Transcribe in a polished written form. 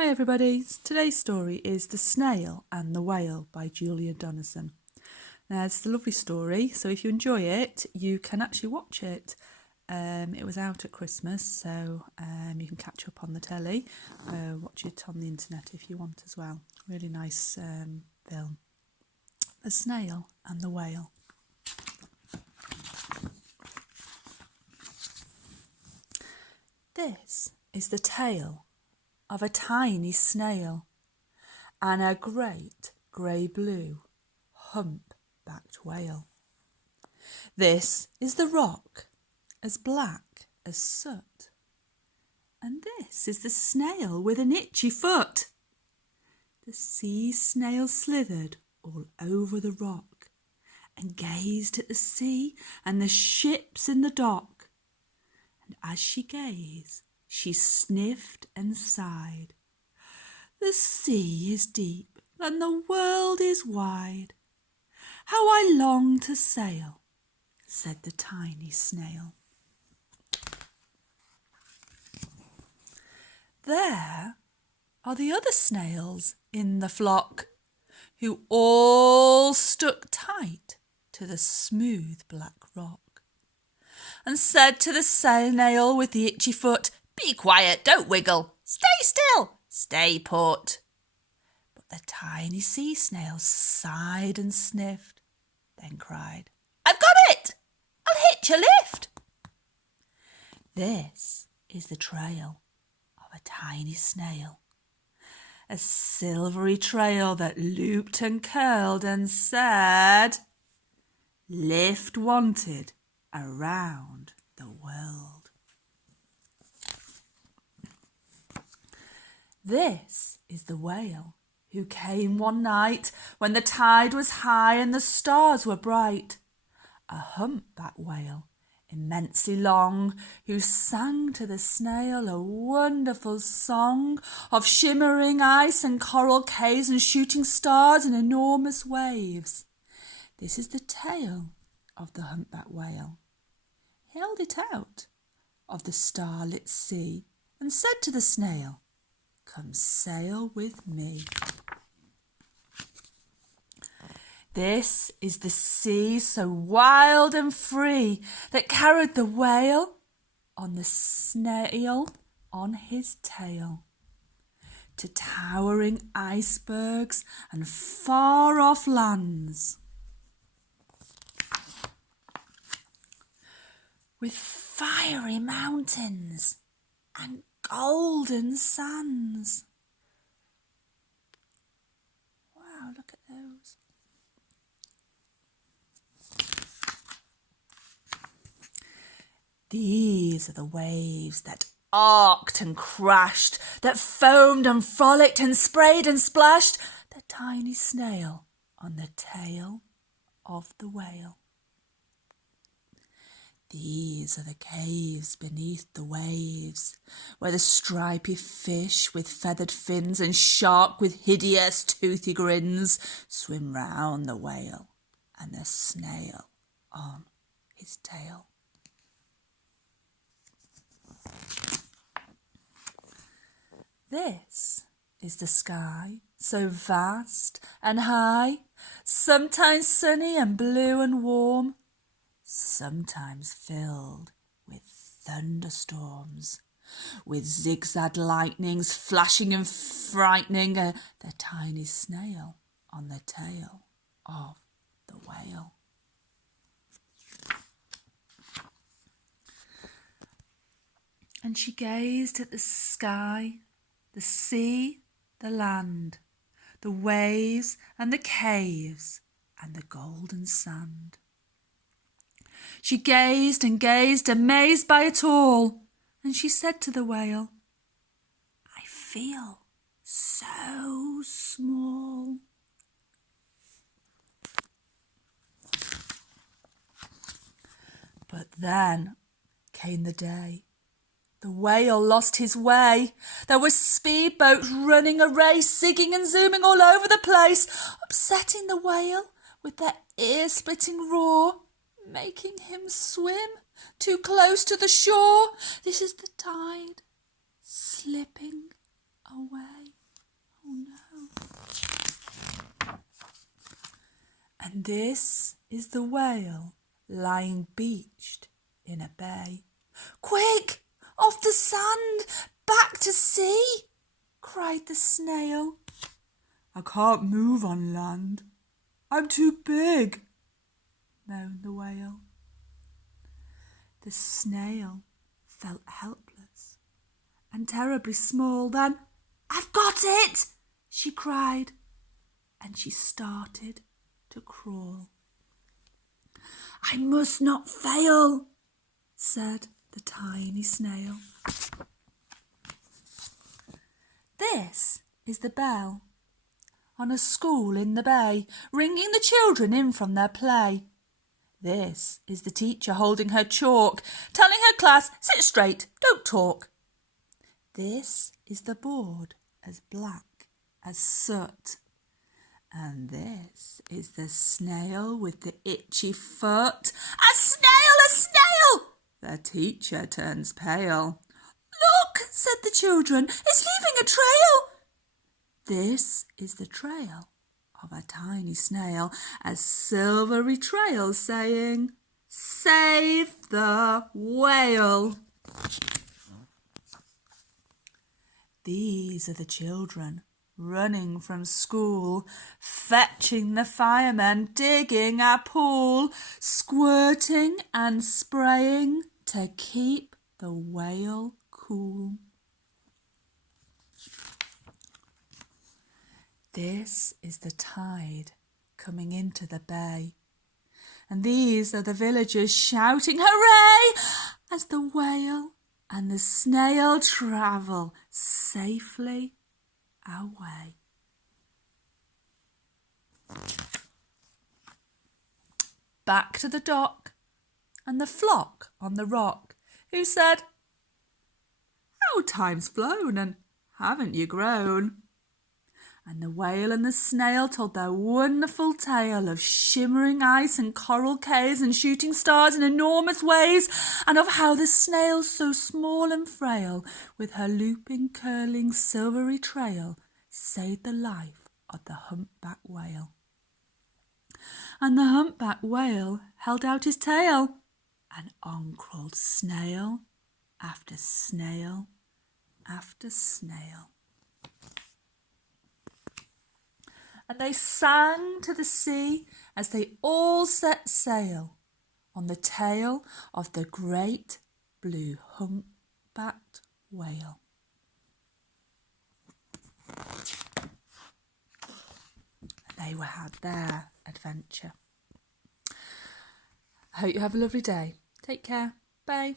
Hi everybody, today's story is The Snail and the Whale by Donaldson. Now it's a lovely story, so if you enjoy it you can actually watch it. It was out at Christmas, so you can catch up on the telly, watch it on the internet if you want as well. Really nice film. The Snail and the Whale. This is the tale of a tiny snail and a great grey-blue hump-backed whale. This is the rock, as black as soot, and this is the snail with an itchy foot. The sea snail slithered all over the rock and gazed at the sea and the ships in the dock, and as she gazed, she sniffed and sighed. The sea is deep and the world is wide. How I long to sail, said the tiny snail. There are the other snails in the flock, who all stuck tight to the smooth black rock, and said to the snail with the itchy foot, "Be quiet, don't wiggle, stay still, stay put." But the tiny sea snail sighed and sniffed, then cried, "I've got it! I'll hitch a lift." This is the trail of a tiny snail, a silvery trail that looped and curled and said, "Lift wanted around the world." This is the whale who came one night when the tide was high and the stars were bright. A humpback whale, immensely long, who sang to the snail a wonderful song of shimmering ice and coral caves and shooting stars and enormous waves. This is the tale of the humpback whale. He held it out of the starlit sea and said to the snail, "Come sail with me." This is the sea so wild and free that carried the whale on the snail on his tail to towering icebergs and far-off lands, with fiery mountains and golden sands. Wow, look at those. These are the waves that arced and crashed, that foamed and frolicked and sprayed and splashed the tiny snail on the tail of the whale. These are the caves beneath the waves, where the stripy fish with feathered fins and shark with hideous toothy grins swim round the whale and the snail on his tail. This is the sky, so vast and high, sometimes sunny and blue and warm, sometimes filled with thunderstorms, with zigzag lightnings flashing and frightening the tiny snail on the tail of the whale. And she gazed at the sky, the sea, the land, the waves and the caves and the golden sand. She gazed and gazed, amazed by it all, and she said to the whale, "I feel so small." But then came the day. The whale lost his way. There were speedboats running a race, zigging and zooming all over the place, upsetting the whale with their ear-splitting roar, making him swim too close to the shore. This is the tide slipping away. This is the whale lying beached in a bay. "Quick, off the sand, back to sea!" cried the snail. "I can't move on land. I'm too big," moaned the whale. The snail felt helpless and terribly small. Then, "I've got it!" she cried, and she started to crawl. "I must not fail," said the tiny snail. This is the bell on a school in the bay, ringing the children in from their play. This is the teacher holding her chalk, telling her class, "Sit straight, don't talk." This is the board as black as soot. And this is the snail with the itchy foot. "A snail, a snail!" The teacher turns pale. "Look," said the children, "it's leaving a trail." This is the trail of a tiny snail, a silvery trail saying, "Save the whale." These are the children running from school, fetching the firemen, digging a pool, squirting and spraying to keep the whale cool. This is the tide coming into the bay, and these are the villagers shouting hooray as the whale and the snail travel safely away. Back to the dock and the flock on the rock, who said, "How time's flown, and haven't you grown?" And the whale and the snail told their wonderful tale of shimmering ice and coral caves and shooting stars in enormous waves, and of how the snail, so small and frail, with her looping, curling, silvery trail, saved the life of the humpback whale. And the humpback whale held out his tail, and on crawled snail after snail after snail. And they sang to the sea as they all set sail on the tail of the great blue humpbacked whale. They had their adventure. I hope you have a lovely day. Take care. Bye.